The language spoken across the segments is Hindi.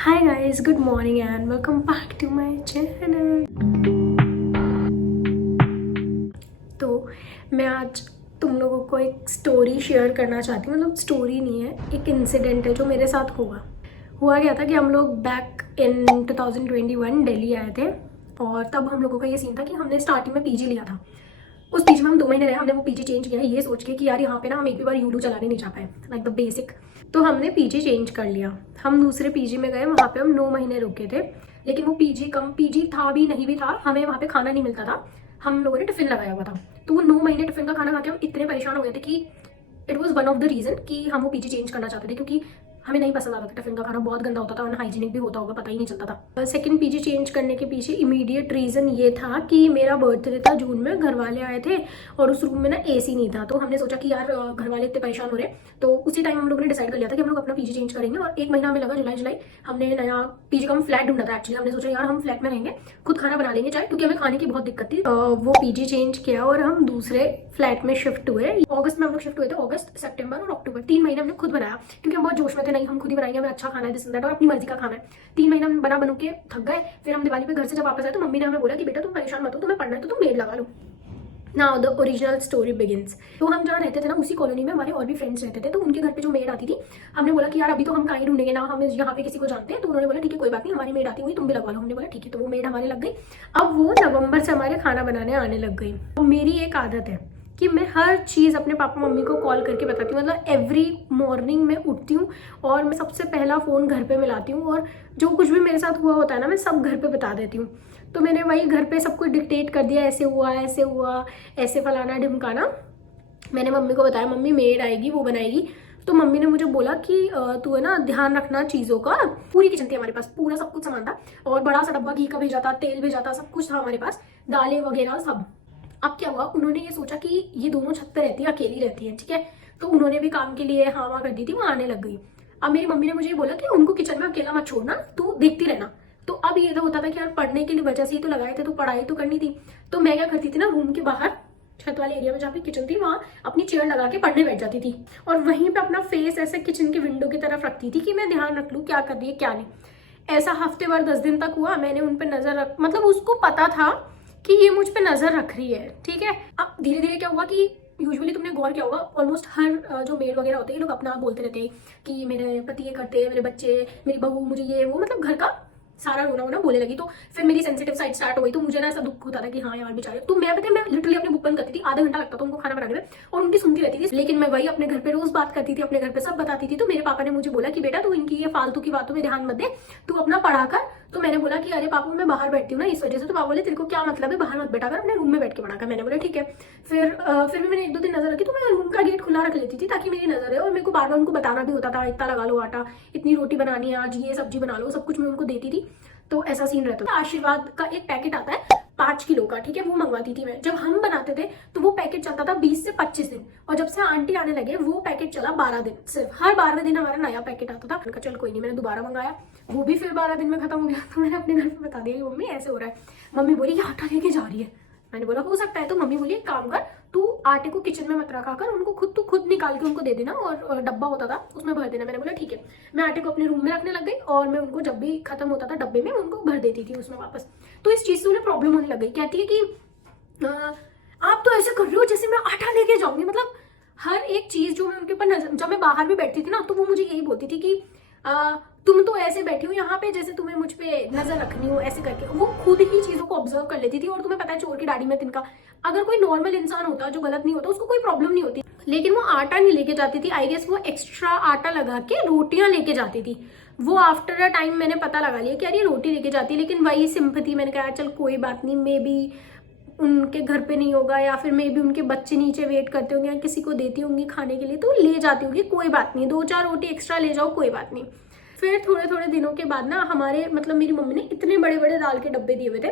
Hi guys, good morning and welcome back to my channel. तो मैं आज तुम लोगों को एक स्टोरी शेयर करना चाहती हूँ। मतलब स्टोरी नहीं है, एक इंसिडेंट है जो मेरे साथ हुआ क्या था कि हम लोग बैक इन 2021 दिल्ली आए थे। और तब हम लोगों का ये सीन था कि हमने स्टार्टिंग में पीजी लिया था। उस पीजी में हम 2 महीने रहे। हमने वो पीजी चेंज किया ये सोच के कि यार यहाँ पे ना हम एक भी बार यूट्यूब चलाने नहीं जा पाए, लाइक द बेसिक। तो हमने पीजी चेंज कर लिया। हम दूसरे पीजी में गए, वहाँ पे हम 9 महीने रुके थे। लेकिन वो पीजी कम पीजी था भी नहीं भी था, हमें वहाँ पे खाना नहीं मिलता था। हम लोगों ने टिफिन लगाया हुआ था। तो वो 9 महीने टिफिन का खाना खा के हम इतने परेशान हो गए थे कि it was one of the reason कि हम वो पीजी चेंज करना चाहते थे, क्योंकि हमें नहीं पसंद आता था। टिफिन का खाना बहुत गंदा होता था, अनहाइजीनिक भी होता होगा, पता ही नहीं चलता था। सेकंड पीजी चेंज करने के पीछे इमीडिएट रीजन ये था कि मेरा बर्थडे था जून में, घर वाले आए थे और उस रूम में ना एसी नहीं था। तो हमने सोचा कि यार घर वाले इतने परेशान हो रहे, तो उसी टाइम हम लोगों ने डिसाइड कर लिया था कि हम लोग अपना पीजी चेंज करेंगे। और 1 महीना हमें लगा, जुलाई हमने नया पीजी का हम फ्लैट ढूंढा था। एक्चुअली हमने सोचा यार हम फ्लैट में रहेंगे, खुद खाना बना लेंगे चाहे, क्योंकि हमें खाने की बहुत दिक्कत थी। वो पीजी चेंज किया और हम दूसरे फ्लैट में शिफ्ट हुए। अगस्त में हम लोग शिफ्ट हुए थे। अगस्त, सितंबर और अक्टूबर 3 महीने हमने खुद बनाया, क्योंकि हम बहुत जोश में थे। नहीं, हम खुद ही बनाएंगे, हमें अच्छा खाना है, दिस दैट, और अपनी मर्जी का खाना है। 3 महीने हम बना के थक गए। फिर हम दिवाली पे घर से जब वापस आए तो मम्मी ने हमें बोला कि बेटा तुम परेशान मत हो, तुम्हें पढ़ना है तो तुम मेड लगा लो। Now the original story begins. तो हम जहाँ रहते थे ना, उसी कॉलोनी में हमारे और भी फ्रेंड्स रहते थे। तो उनके घर पे जो मेड आती थी, हमने बोला कि यार अभी तो हम कहीं ढूंढेंगे ना, हम यहाँ पे किसी को जानते हैं। तो उन्होंने बोला ठीक है कोई बात नहीं, हमारी मेड आती हुई तुम भी लगवा लो। हमने बोला ठीक है। तो वो मेड हमारे लग गई। अब वो नवंबर से हमारे खाना बनाने आने लग गई। तो मेरी एक आदत है कि मैं हर चीज़ अपने पापा मम्मी को कॉल करके बताती हूँ। मतलब एवरी मॉर्निंग मैं उठती हूँ और मैं सबसे पहला फ़ोन घर पे मिलाती हूँ, और जो कुछ भी मेरे साथ हुआ होता है ना, मैं सब घर पे बता देती हूँ। तो मैंने वही घर पे सब कुछ डिक्टेट कर दिया, ऐसे हुआ ऐसे फलाना ढिमकाना। मैंने मम्मी को बताया, मम्मी मेड आएगी वो बनाएगी। तो मम्मी ने मुझे बोला कि तू है ना ध्यान रखना चीज़ों का। पूरी किचन थी हमारे पास, पूरा सब कुछ सामान था, और बड़ा सा डब्बा घी का भेजा था, तेल भेजा था, सब कुछ था हमारे पास, दालें वगैरह सब। अब क्या हुआ, उन्होंने ये सोचा कि ये दोनों छत पे रहती है, अकेली रहती है, ठीक है। तो उन्होंने भी काम के लिए हाँ वहाँ कर दी थी, वो आने लग गई। अब मेरी मम्मी ने मुझे बोला कि उनको किचन में अकेला मत छोड़ना, तू देखती रहना। तो अब ये तो होता था कि यार पढ़ने के लिए वजह से ही तो लगाए थे, तो पढ़ाई तो करनी थी। तो मैं क्या करती थी ना, रूम के बाहर छत वाले एरिया में जहाँ पे किचन थी, वहाँ अपनी चेयर लगा के पढ़ने बैठ जाती थी। और वहीं पे अपना फेस ऐसे किचन के विंडो की तरफ रखती थी कि मैं ध्यान रख लूँ क्या कर रही है क्या नहीं। ऐसा हफ्ते भर 10 दिन तक हुआ। मैंने उन पर नजर रख, मतलब उसको पता था कि ये मुझ पे नजर रख रही है, ठीक है। अब धीरे धीरे क्या हुआ कि यूजुअली तुमने गौर किया होगा, ऑलमोस्ट हर जो मेड वगैरह होते हैं, लोग अपना बोलते रहते हैं कि मेरे पति ये करते हैं, मेरे बच्चे, मेरी बहू मुझे ये वो, मतलब घर का सारा रोना वोना बोलने लगी। तो फिर मेरी सेंसिटिव साइड स्टार्ट हो गई। तो मुझे ना ऐसा दुख होता था कि हाँ यार बेचारे। तो मैं पता है, मैं लिटरली अपनी बुक बंद करती थी, आधा घंटा लगता था उनको खाना बनाने में, और उनकी सुनती रहती थी। लेकिन मैं वही अपने घर पे रोज बात करती थी, अपने घर पे सब बताती थी। तो मेरे पापा ने मुझे बोला कि बेटा तू इनकी ये फालतू की बातों में ध्यान मत दे, तू अपना पढ़ा कर। तो मैंने बोला कि अरे पापा मैं बाहर बैठती हूँ ना इस वजह से। तो पापा बोले तेरे को क्या मतलब है, बाहर मत बैठा कर, अपने रूम में बैठ के पढ़ा कर। मैंने बोला ठीक है। फिर भी मैंने 1-2 दिन नजर रखी। तो मैं रूम का गेट खुला रख लेती थी ताकि मेरी नजर है, और मेरे को बार बार उनको बताना भी होता था, इतना लगा लो आटा, इतनी रोटी बनानी है आज, ये सब्जी बना लो, सब कुछ मैं उनको देती थी। तो ऐसा सीन रहता था। आशीर्वाद का एक पैकेट आता है 5 किलो का, ठीक है, वो मंगवाती थी मैं। जब हम बनाते थे तो वो पैकेट चलता था 20 से 25 दिन, और जब से आंटी आने लगे वो पैकेट चला 12 दिन सिर्फ। हर 12वें दिन हमारा नया पैकेट आता था। चल कोई नहीं, मैंने दोबारा मंगाया, वो भी फिर 12 दिन में खत्म हो गया। तो मैंने अपने घर पे बता दिया कि मम्मी ऐसे हो रहा है। मम्मी बोली ये आटा लेके जा रही है। मैंने बोला हो सकता है। तो मम्मी बोली एक काम कर, तू आटे को किचन में मत रखा कर, उनको खुद निकाल के उनको दे देना, और डब्बा होता था उसमें भर देना। मैंने बोला ठीक है। मैं आटे को अपने रूम में रखने लग गई, और मैं उनको जब भी खत्म होता था डब्बे में, उनको भर देती थी उसमें वापस। तो इस चीज से उन्हें प्रॉब्लम होने लग गई। कहती है कि आप तो ऐसे कर रहे हो जैसे मैं आटा लेके जाऊंगी। मतलब हर एक चीज जो मैं उनके ऊपर नजर, जब मैं बाहर भी बैठती थी ना, तो वो मुझे यही बोलती थी कि तुम तो ऐसे बैठी हो यहाँ पे जैसे तुम्हें मुझ पे नजर रखनी हो, ऐसे करके। वो खुद ही चीजों को ऑब्जर्व कर लेती थी। और तुम्हें पता है चोर की दाढ़ी में तिनका, अगर कोई नॉर्मल इंसान होता जो गलत नहीं होता उसको कोई प्रॉब्लम नहीं होती। लेकिन वो आटा नहीं लेके जाती थी। आई गेस वो एक्स्ट्रा आटा लगा के रोटियां लेके जाती थी। वो आफ्टर अ टाइम मैंने पता लगा लिया कि यार ये रोटी लेके जाती है। लेकिन वही सिंपैथी, मैंने कहा चल कोई बात नहीं, मे बी उनके घर पे नहीं होगा, या फिर मे बी उनके बच्चे नीचे वेट करते होंगे, या किसी को देती होंगी खाने के लिए, तो ले जाती होंगी, कोई बात नहीं, 2-4 रोटी एक्स्ट्रा ले जाओ, कोई बात नहीं। फिर थोड़े थोड़े दिनों के बाद ना हमारे, मतलब मेरी मम्मी ने इतने बड़े बड़े दाल के डब्बे दिए हुए थे।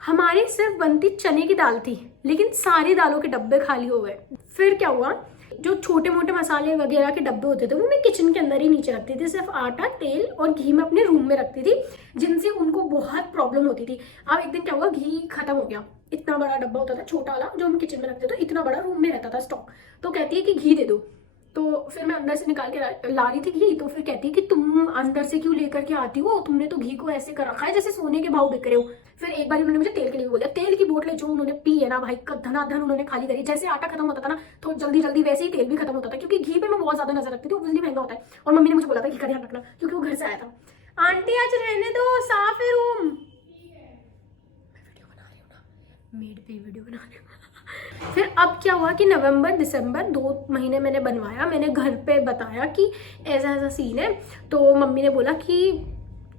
हमारी सिर्फ बनती चने की दाल थी, लेकिन सारी दालों के डब्बे खाली हो गए। फिर क्या हुआ, जो छोटे मोटे मसाले वगैरह के डब्बे होते थे वो मैं किचन के अंदर ही नीचे रखती थी। सिर्फ आटा, तेल और घी मैं अपने रूम में रखती थी, जिनसे उनको बहुत प्रॉब्लम होती थी। अब एक दिन क्या हुआ, घी खत्म हो गया। इतना बड़ा डब्बा होता था छोटा वाला जो हम किचन में रखते थे, इतना बड़ा रूम में रहता था स्टॉक। तो कहती है कि घी दे दो। तो फिर मैं अंदर से निकाल के ला रही थी घी, तो फिर कहती कि तुम अंदर से क्यों लेकर के आती हो, तुमने तो घी को ऐसे कर रखा है जैसे सोने के भाव बिक रहे हो। फिर एक बार उन्होंने मुझे तेल के लिए बोला, तेल की बोतलें जो उन्होंने पी है ना भाई, धनाधन उन्होंने खाली करी। जैसे आटा खत्म होता था ना तो जल्दी जल्दी वैसे ही तेल भी खत्म होता था, क्योंकि घी पे मैं बहुत ज्यादा नजर रखती थी, ऑब्वियसली महंगा होता है। और मम्मी ने मुझे बोला था घी का ध्यान रखना, क्योंकि वो घर से आया था। आंटी आज रहने दो, साफ है रूम। मेड पे वीडियो बना रही हूँ। फिर अब क्या हुआ कि नवंबर दिसंबर 2 महीने मैंने बनवाया, मैंने घर पे बताया कि ऐसा ऐसा सीन है। तो मम्मी ने बोला कि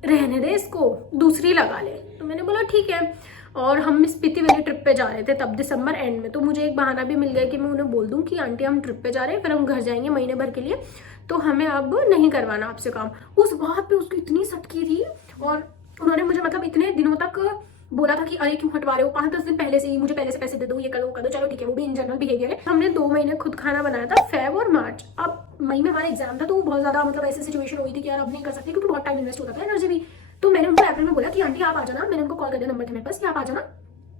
रहने दे इसको, दूसरी लगा ले। तो मैंने बोला ठीक है। और हम स्पीति वैली ट्रिप पे जा रहे थे तब दिसंबर एंड में, तो मुझे एक बहाना भी मिल गया कि मैं उन्हें बोल दूं कि आंटी हम ट्रिप पे जा रहे हैं, फिर हम घर जाएंगे महीने भर के लिए, तो हमें अब नहीं करवाना आपसे काम। उस बात पे उसकी इतनी सटकी थी, और उन्होंने मुझे मतलब इतने दिनों तक बोला था कि अरे क्यों हटवा रहे हो, 5-10 दिन पहले से ही मुझे पहले से पैसे दे दो, ये कर दो कर दो। चलो ठीक है, वो भी इन जनरल बिहेवियर है। हमने 2 महीने खुद खाना बनाया था, फेब और मार्च। अब मई में हमारा एग्जाम था, तो बहुत ज्यादा मतलब ऐसी सिचुएशन हुई थी कि यार अब नहीं कर सकती, क्योंकि बहुत टाइम इन्वेस्ट होता था, एनर्जी भी। तो मैंने उनको अप्रैल में बोला कि आंटी आप आ जाना, मैंने उनको कॉल कर दिया, नंबर थे मेरे पास, कि आप आ जाना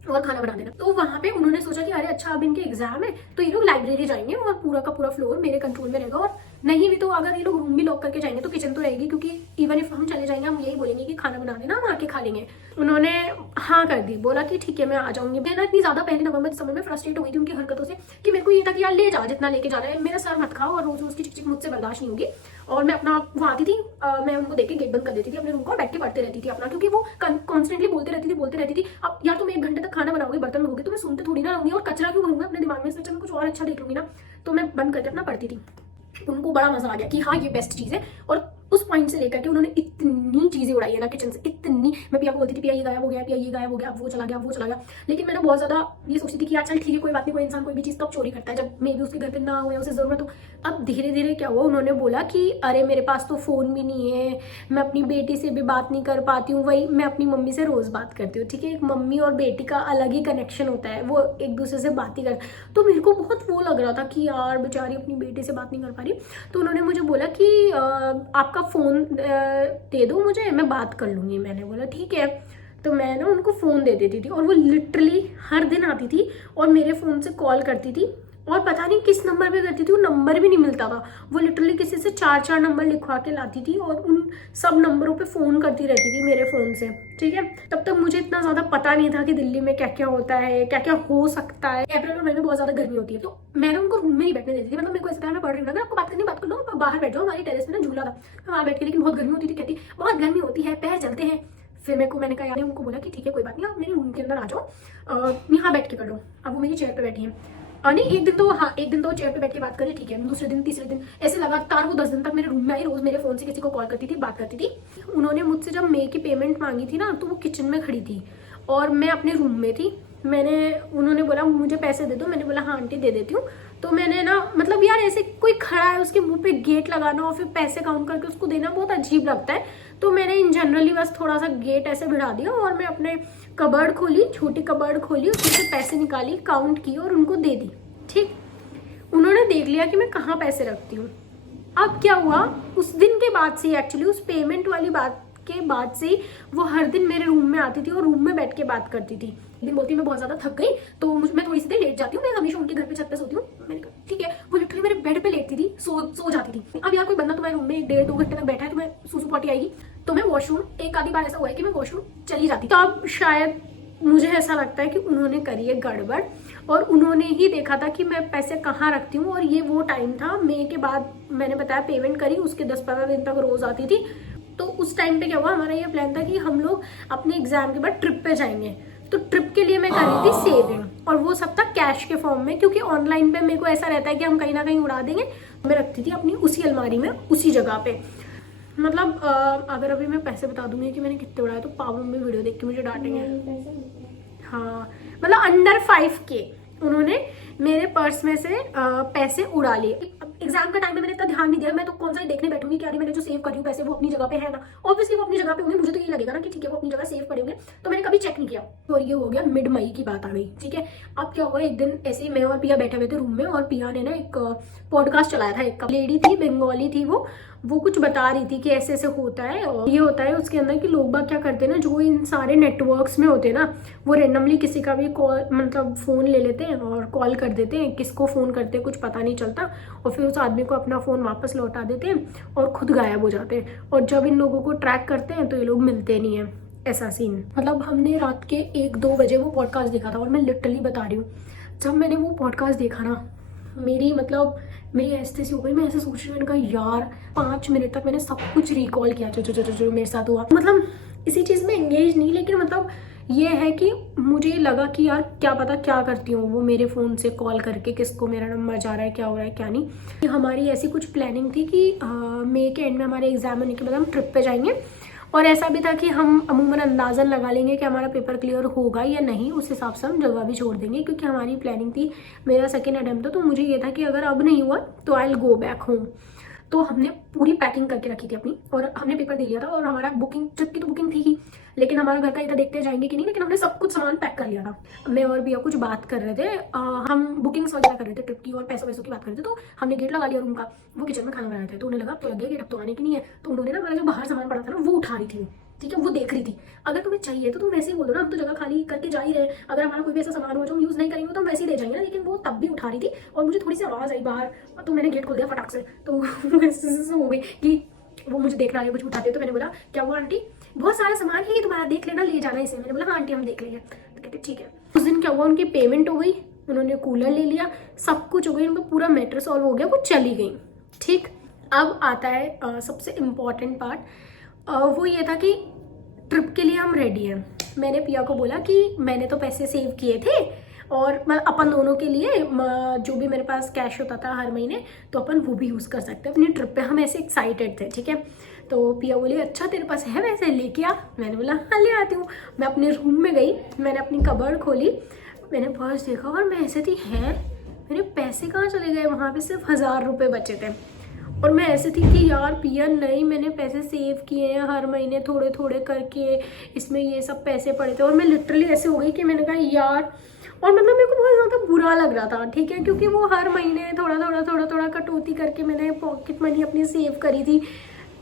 और खाना बना देना। तो वहां पे उन्होंने सोचा कि अरे अच्छा अब इनके एग्जाम है तो ये लोग लाइब्रेरी जाएंगे और पूरा का पूरा फ्लोर मेरे कंट्रोल में रहेगा, और नहीं भी तो अगर ये लोग रूम भी लॉक करके जाएंगे तो किचन तो रहेगी, क्योंकि इवन इफ हम चले जाएंगे हम यही बोलेंगे कि खाना बना देना, हम आके खा लेंगे। उन्होंने हाँ कर दी, बोला कि ठीक है मैं आ जाऊंगी। मैं ना इतनी ज्यादा पहले नवंबर दिसंबर में फ्रस्ट्रेट हो गई थी उनकी हरकतों से कि मेरे को ये था कि यार ले जा जितना लेके जा रहा है, मेरा सर मत खाओ, और रोज रोज की चिक मुझसे बर्दाश्त नहीं होगी। और मैं अपना वो आती थी, मैं उनको देख के गेट बंद कर देती थी अपने रूम को, बैठ के पढ़ते रहती थी अपना, क्योंकि वो कॉन्स्टेंटली बोलते रहती थी अब यार तुम 1 घंटे तक खाना बनाओगे, बर्तन धोगे, तो मैं सुनते थोड़ी ना रहूंगी, और कचरा क्यों करूंगा अपने दिमाग में, इससे मैं कुछ और अच्छा देख लूंगी ना। तो मैं बंद करके अपना पढ़ती थी। उनको बड़ा मजा आ गया कि हाँ ये बेस्ट चीज है, और उस पॉइंट से लेकर के उन्होंने इतनी चीजें उड़ाई है ना किचन से, इतनी। मैं पिया को बोलती थी पिया ये गायब हो गया, पिया ये गायब हो गया, अब वो चला गया, वो चला गया। लेकिन मैंने बहुत ज्यादा ये सोचती थी कि यार चल ठीक है कोई बात नहीं, कोई इंसान कोई भी चीज तब चोरी करता है जब मे भी उसके घर पे ना हो या उसे जरूरत हो। अब धीरे धीरे क्या हुआ, उन्होंने बोला कि अरे मेरे पास तो फोन भी नहीं है, मैं अपनी बेटी से भी बात नहीं कर पाती हूँ, वही मैं अपनी मम्मी से रोज बात करती हूँ, ठीक है, एक मम्मी और बेटी का अलग ही कनेक्शन होता है, वो एक दूसरे से बात ही करते। तो मेरे को बहुत वो लग रहा था कि यार बेचारी अपनी बेटी से बात नहीं कर पा रही। तो उन्होंने मुझे बोला कि आपका फोन दे दो मुझे, मैं बात कर लूंगी। मैंने बोला ठीक है। तो मैं ना उनको फ़ोन दे देती थी, और वो लिटरली हर दिन आती थी और मेरे फ़ोन से कॉल करती थी, और पता नहीं किस नंबर पे करती थी, वो नंबर भी नहीं मिलता था। वो लिटरली किसी से 4-4 नंबर लिखवा के लाती थी, और उन सब नंबरों पे फ़ोन करती रहती थी मेरे फ़ोन से, ठीक है। तब तक मुझे इतना ज़्यादा पता नहीं था कि दिल्ली में क्या क्या होता है, क्या क्या हो सकता है। अप्रैल और मई में बहुत ज़्यादा गर्मी होती है, तो मैंने उनको रूम में ही बैठने देती थी। मतलब मेरे को ऐसा था मैं पढ़ रही हूँ, अगर आपको बात करनी बात कर लो, बाहर बैठ जाओ, हमारी टेरेस पे ना झूला था, मैं वहाँ बैठ के, लेकिन बहुत गर्मी होती थी। कहती बहुत गर्मी होती है, पैर जलते हैं। फिर मैंने कहा यार, उनको बोला कि ठीक है कोई बात नहीं, आप मेरे रूम के अंदर आ जाओ, यहाँ बैठ के कर लो। अब वो मेरी चेयर पे बैठी है, नहीं एक दिन तो चेयर पे बैठ के बात करी, ठीक है। दूसरे दिन तीसरे दिन ऐसे लगातार वो 10 दिन तक मेरे रूम में आई, रोज मेरे फोन से किसी को कॉल करती थी, बात करती थी। उन्होंने मुझसे जब मे की पेमेंट मांगी थी ना, तो वो किचन में खड़ी थी और मैं अपने रूम में थी। उन्होंने बोला मुझे पैसे दे दो, मैंने बोला हाँ आंटी दे देती हूँ। तो मैंने ना मतलब यार ऐसे कोई खड़ा है उसके मुंह पे गेट लगाना और फिर पैसे काउंट करके उसको देना बहुत अजीब लगता है। तो मैंने इन जनरली बस थोड़ा सा गेट ऐसे भिड़ा दिया, और मैं अपने कबर्ड खोली, छोटी कबर्ड खोली, उसमें से पैसे निकाली, काउंट की और उनको दे दी, ठीक। उन्होंने देख लिया कि मैं कहाँ पैसे रखती हूँ। अब क्या हुआ, उस दिन के बाद से एक्चुअली उस पेमेंट वाली बात के बाद से वो हर दिन मेरे रूम में आती थी और रूम में बैठ के बात करती थी। एक दिन बोलती मैं बहुत ज्यादा थक गई तो मैं थोड़ी सी देर लेट जाती हूँ, मैं हमेशा उनके घर पे छत पे सोती हूँ। मैंने कहा ठीक है। वो लिटरली मेरे बेड पे लेटती थी, सो जाती थी। अब यार कोई बंदा तुम्हारे रूम में 1-1.5-2 घंटे तक बैठा है, तुम्हें सूसू पॉटी आएगी, तो मैं वॉशरूम, एक आधी बार ऐसा हुआ है कि मैं वॉशरूम चली जाती। तो अब शायद मुझे ऐसा लगता है कि उन्होंने करी है गड़बड़, और उन्होंने ही देखा था कि मैं पैसे कहाँ रखती हूँ। और ये वो टाइम था मई के बाद, मैंने बताया पेमेंट करी, उसके 10-15 दिन तक रोज आती थी। तो उस टाइम पे क्या हुआ, हमारा ये प्लान था कि हम लोग अपने एग्जाम के बाद ट्रिप पे जाएंगे। तो ट्रिप के लिए मैं कर रही थी सेविंग, और वो सब था कैश के फॉर्म में, क्योंकि ऑनलाइन पे मेरे को ऐसा रहता है कि हम कहीं ना कहीं उड़ा देंगे। मैं रखती थी अपनी उसी अलमारी में, उसी जगह पे। मतलब अगर अभी मैं पैसे बता दूंगी कि मैंने कितने उड़ाए तो पापा मम्मी वीडियो देख के मुझे डांटेंगे। हाँ मतलब अंडर 5K उन्होंने मेरे पर्स में से पैसे उड़ा लिए। एग्जाम का टाइम में मैंने इतना ध्यान नहीं दिया, मैं तो कौन सा देखने बैठूंगी क्या मैंने जो सेव करी हूँ पैसे वो अपनी जगह पे है ना, ऑब्वियसली वो अपनी जगह पे होंगे, मुझे तो ये लगेगा ना कि ठीक है वो अपनी जगह सेव पड़े होंगे, तो मैंने कभी चेक नहीं किया। और ये हो गया मिड मई की बात आ गई, ठीक है। अब क्या हुआ, एक दिन ऐसे ही मैं और पिया बैठे हुए थे रूम में, और पिया ने ना एक पॉडकास्ट चलाया था, एक लेडी थी, बंगाली थी वो, वो कुछ बता रही थी कि ऐसे ऐसे होता है और ये होता है उसके अंदर कि लोग बाग क्या करते हैं ना, जो इन सारे नेटवर्क्स में होते हैं ना, वो रेंडमली किसी का भी कॉल मतलब फ़ोन ले लेते हैं और कॉल कर देते हैं, किसको फ़ोन करते हैं कुछ पता नहीं चलता, और फिर उस आदमी को अपना फ़ोन वापस लौटा देते हैं और खुद गायब हो जाते हैं। और जब इन लोगों को ट्रैक करते हैं तो ये लोग मिलते नहीं हैं। ऐसा सीन, मतलब हमने रात के 1-2 बजे वो पॉडकास्ट देखा था, और मैं लिटरली बता रही हूँ, जब मैंने वो पॉडकास्ट देखा ना, मेरी ऐसी हो गई, मैं ऐसे सोच रही हूँ, मैंने कहा यार 5 मिनट तक मैंने सब कुछ रिकॉल किया जो मेरे साथ हुआ। मतलब इसी चीज़ में एंगेज नहीं, लेकिन मतलब ये है कि मुझे लगा कि यार क्या पता क्या करती हूँ वो मेरे फ़ोन से कॉल करके, किसको मेरा नंबर जा रहा है, क्या हो रहा है क्या नहीं। हमारी ऐसी कुछ प्लानिंग थी कि मई के एंड में हमारे एग्जाम होने के बाद हम ट्रिप पे जाएंगे, और ऐसा भी था कि हम अमूमन अंदाज़न लगा लेंगे कि हमारा पेपर क्लियर होगा या नहीं, उस हिसाब से हम जगह भी छोड़ देंगे, क्योंकि हमारी प्लानिंग थी, मेरा सेकेंड अटेम्प्ट था, तो मुझे ये था कि अगर अब नहीं हुआ तो I will go back home. तो हमने पूरी पैकिंग करके रखी थी अपनी, और हमने पेपर दे दिया था, और हमारा बुकिंग ट्रिप की तो बुकिंग थी ही, लेकिन हमारा घर का इधर देखते जाएंगे कि नहीं, लेकिन हमने सब कुछ सामान पैक कर लिया था। मैं और भैया कुछ बात कर रहे थे, हम बुकिंग्स वगैरह कर रहे थे ट्रिप की, और पैसों वैसों की बात कर रहे थे, तो हमने गेट लगा लिया रूम का। वो किचन में खाना बना रहे थे, तो उन्हें लगा तो लग गया गेट अब तो आने की नहीं है, तो उन्होंने ना हमारा जो बाहर सामान पड़ा था ना वो उठा रही थी, ठीक है, वो देख रही थी। अगर तुम्हें चाहिए तो तुम वैसे ही बोलो ना, हम तो जगह खाली करके जा ही रहे, अगर हमारा कोई भी ऐसा सामान हो जो हम यूज़ नहीं करेंगे तो हम वैसे ही ले जाएंगे ना, लेकिन वो तब भी उठा रही थी, और मुझे थोड़ी सी आवाज़ आई बाहर, तो मैंने गेट खोल दिया फटाक से, तो ऐसे हो गई कि वो मुझे देख रहा है कुछ उठाते, तो मैंने बोला क्या हुआ आंटी, बहुत सारा सामान है ये तुम्हारा, देख लेना, ले जाना इसे। मैंने बोला हाँ आंटी हम देख लेंगे, तो कहते ठीक है। उस दिन क्या हुआ, उनकी पेमेंट हो गई, उन्होंने कूलर ले लिया, सब कुछ हो गया, उनका पूरा मैटर सॉल्व हो गया, वो चली गई। ठीक, अब आता है सबसे इम्पॉर्टेंट पार्ट, वो ये था कि ट्रिप के लिए हम रेडी हैं। मैंने पिया को बोला कि मैंने तो पैसे सेव किए थे, और अपन दोनों के लिए जो भी मेरे पास कैश होता था हर महीने, तो अपन वो भी यूज़ कर सकते हैं अपनी ट्रिप पे, हम ऐसे एक्साइटेड थे, ठीक है। तो पिया बोली अच्छा तेरे पास है वैसे, लेके आ। मैंने बोला हाँ ले आती हूँ। मैं अपने रूम में गई, मैंने अपनी कबर्ड खोली, मैंने पर्स देखा, और मैं ऐसे थी है मेरे पैसे कहाँ चले गए, वहाँ पे सिर्फ 1000 रुपये बचे थे। और मैं ऐसे थी कि यार पिया नहीं, मैंने पैसे सेव किए हैं हर महीने थोड़े थोड़े करके, इसमें ये सब पैसे पड़े थे। और मैं लिटरली ऐसे हो गई कि मैंने कहा यार, और मतलब मेरे को बहुत ज़्यादा बुरा लग रहा था, ठीक है, क्योंकि वो हर महीने थोड़ा थोड़ा कटौती करके मैंने पॉकेट मनी अपनी सेव करी थी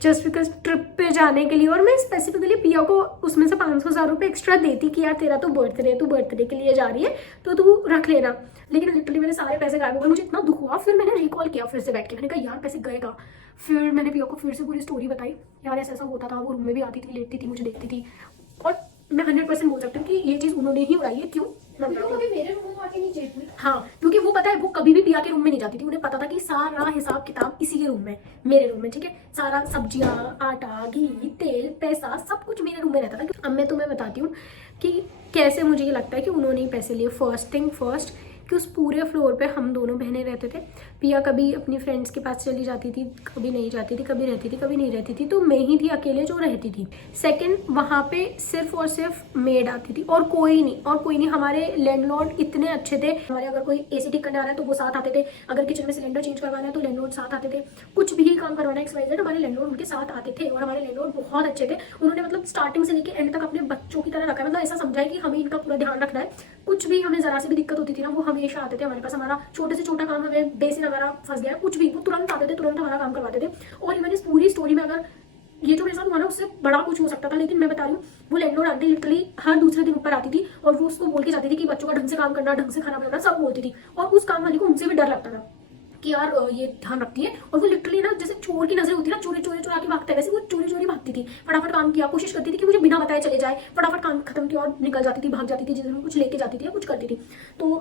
जस्ट बिकॉज ट्रिप पे जाने के लिए। और मैं स्पेसिफिकली पिया को उसमें से 500,000 रुपये एक्स्ट्रा देती कि यार तेरा तो बर्थडे, तू बर्थडे के लिए जा रही है तो तू रख लेना, लेकिन लिटरली मेरे सारे पैसे गायब हो गए। मुझे इतना दुख हुआ, फिर मैंने रिकॉल किया फिर से बैठ के, मैंने कहा यार पैसे गए कहाँ। फिर मैंने पिया को फिर से पूरी स्टोरी बताई, यार ऐसा ऐसा होता था, वो रूम में भी आती थी, लेटती थी, मुझे देखती थी, और मैं 100% बोल सकती हूँ कि ये चीज़ उन्होंने ही उड़ाई है। क्यों? कभी मेरे रूम में आके नहीं चेक। हाँ, क्योंकि वो पता है वो कभी भी पिया के रूम में नहीं जाती थी, उन्हें पता था कि सारा हिसाब किताब इसी के रूम में, मेरे रूम में, ठीक है, सारा सब्जियां, आटा, घी, तेल, पैसा सब कुछ मेरे रूम में रहता था। अब मैं तुम्हें बताती हूँ कि कैसे मुझे ये लगता है कि उन्होंने ही पैसे लिए। फर्स्ट थिंग फर्स्ट, कि उस पूरे फ्लोर पे हम दोनों बहनें रहते थे। पिया कभी अपनी फ्रेंड्स के पास चली जाती थी, कभी नहीं जाती थी, कभी रहती थी, कभी नहीं रहती थी, तो मैं ही थी अकेले जो रहती थी। सेकंड, वहाँ पे सिर्फ और सिर्फ मेड आती थी और कोई नहीं। हमारे लैंडलॉर्ड इतने अच्छे थे, हमारे अगर कोई एसी ठीक करने आ रहा है तो वो साथ आते थे, अगर किचन में सिलेंडर चेंज करवाना है तो लैंडलॉर्ड साथ आते थे, कुछ भी काम करवाना XYZ हमारे लैंडलॉर्ड उनके साथ आते थे। और हमारे लैंडलॉर्ड बहुत अच्छे थे, उन्होंने मतलब स्टार्टिंग से लेकर एंड तक अपने बच्चों की तरह रखा है, मतलब ऐसा समझा है कि हमें इनका पूरा ध्यान रखना है। कुछ भी हमें जरा सी भी दिक्कत होती थी ना, वो हमेशा आते थे हमारे पास। हमारा छोटे से छोटा काम, हमें बेसिन हमारा फंस गया, कुछ भी वो तुरंत आते थे, तुरंत हमारा काम करवाते थे। और इवन इस पूरी स्टोरी में अगर ये जो मेरे साथ हुआ ना, उससे बड़ा कुछ हो सकता था, लेकिन मैं बता रही हूँ वो लैंडलॉर्ड आंटी लिटरली हर दूसरे दिन ऊपर आती थी और वो उसको बोल के जाती थी कि बच्चों का ढंग से काम करना, ढंग से खाना बनाना, सब बोलती थी। और उस काम वाली को उनसे भी डर लगता था कि यार ये ध्यान रखती है। और वो लिटरली ना जैसे चोर की नजर होती है ना, चोरी चुरा के भागता है, वैसे वो चोरी भागती थी, फटाफट काम किया, कोशिश करती थी कि मुझे बिना बताए चले जाए, फटाफट काम खत्म किया और निकल जाती थी, भाग जाती थी, जिस दिन कुछ लेके जाती थी या कुछ करती थी। तो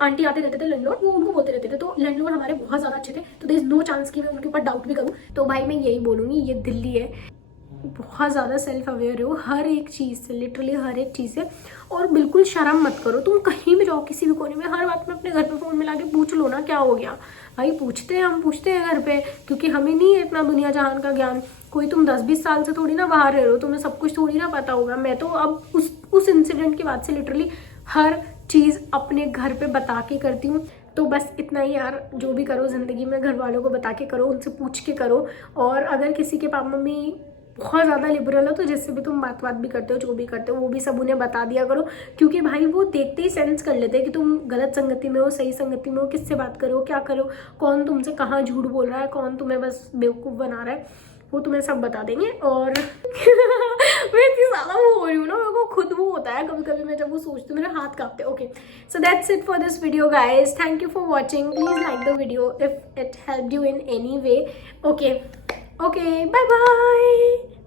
आंटी आते रहते थे लैंडलॉर्ड, वो उनको बोलते रहते थे। तो लैंडलॉर्ड हमारे बहुत ज्यादा अच्छे थे, तो देयर इज नो चांस कि मैं उनके ऊपर डाउट भी करूँ। तो भाई मैं यही बोलूँगी, ये दिल्ली है, बहुत ज़्यादा सेल्फ अवेयर हो हर एक चीज़ से, लिटरली हर एक चीज़ से। और बिल्कुल शर्म मत करो, तुम कहीं भी जाओ, किसी भी कोने में, हर बात में अपने घर पे फ़ोन मिला के पूछ लो ना क्या हो गया। भाई हम पूछते हैं घर पे, क्योंकि हमें नहीं है इतना दुनिया जहान का ज्ञान। कोई तुम 10-20 साल से थोड़ी ना बाहर रह रहे हो, तुम्हें सब कुछ थोड़ी ना पता होगा। मैं तो अब उस इंसिडेंट के बाद से लिटरली हर चीज़ अपने घर पे बता के करती हूँ। तो बस इतना ही यार, जो भी करो ज़िंदगी में घर वालों को बता के करो, उनसे पूछ के करो। और अगर किसी के पापा मम्मी बहुत ज़्यादा लिबरल हो, तो जिससे भी तुम बात भी करते हो, जो भी करते हो वो भी सब उन्हें बता दिया करो, क्योंकि भाई वो देखते ही सेंस कर लेते हैं कि तुम गलत संगति में हो, सही संगति में हो, किससे बात करो, क्या करो, कौन तुमसे कहाँ झूठ बोल रहा है, कौन तुम्हें बस बेवकूफ़ बना रहा है, वो तुम्हें सब बता देंगे। और मैं इतनी ज़्यादा वो हो रही हूँ ना, मेरे को खुद वो होता है कभी कभी, मैं जब वो सोचती हूँ मेरे हाथ कांपते हैं। Okay, so that's it for this video guys, thank you for watching, please like the video if it help you in any way. Okay, bye bye.